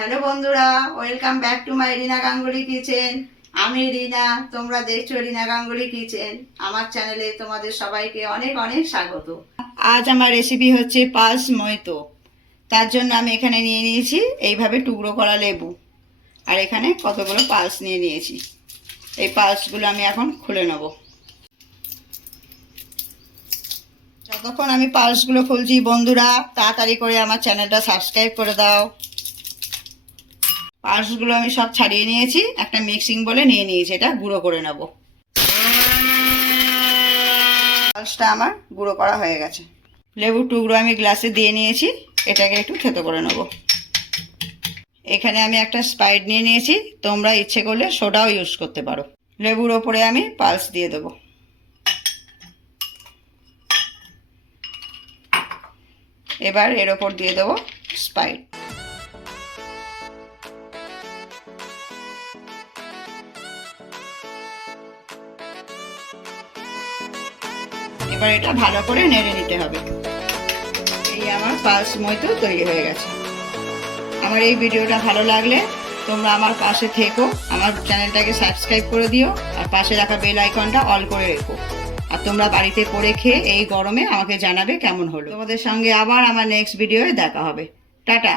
Hello বন্ধুরা, welcome back to my Rina Ganguly kitchen. আমি রিনা, তোমরা দেখছো রিনা গাঙ্গুলি কিচেন। আমার চ্যানেলে তোমাদের সবাইকে অনেক অনেক স্বাগত। আজ আমার রেসিপি হচ্ছে পালস মইতো। তার জন্য আমি এখানে নিয়ে নিয়েছি এইভাবে টুকরো করা লেবু, আর এখানে কতগুলো পালস নিয়ে নিয়েছি। এই পালসগুলো আমি এখন খুলে নেব। যতক্ষণ আমি পালসগুলো খুলছি বন্ধুরা, তাড়াতাড়ি করে আমার চ্যানেলটা সাবস্ক্রাইব করে দাও। পালসগুলো আমি সব ছাড়িয়ে নিয়েছি, একটা মিক্সিং বলে নিয়ে নিয়েছি, এটা গুঁড়ো করে নেব। পালসটা আমার গুঁড়ো করা হয়ে গেছে। লেবুর টুকরো আমি গ্লাসে দিয়ে নিয়েছি, এটাকে একটু থেতো করে নেব। এখানে আমি একটা স্প্রাইট নিয়ে নিয়েছি, তোমরা ইচ্ছে করলে সোডাও ইউজ করতে পারো। লেবুর ওপরে আমি পালস দিয়ে দেবো। এবার এর ওপর দিয়ে দেবো স্প্রাইট। এবার এটা ভালো করে নেড়ে নিতে হবে। এই আমার পালস মইতো তৈরি হয়ে গেছে। আমার এই ভিডিওটা ভালো লাগলে তোমরা আমার পাশে থেকো, আমার চ্যানেলটাকে সাবস্ক্রাইব করে দিও, আর পাশে রাখা বেল আইকনটা অল করে রেখো। আর তোমরা বাড়িতে করে খেয়ে এই গরমে আমাকে জানাবে কেমন হলো। তোমাদের সঙ্গে আবার আমার নেক্সট ভিডিওয়ে দেখা হবে। টাটা।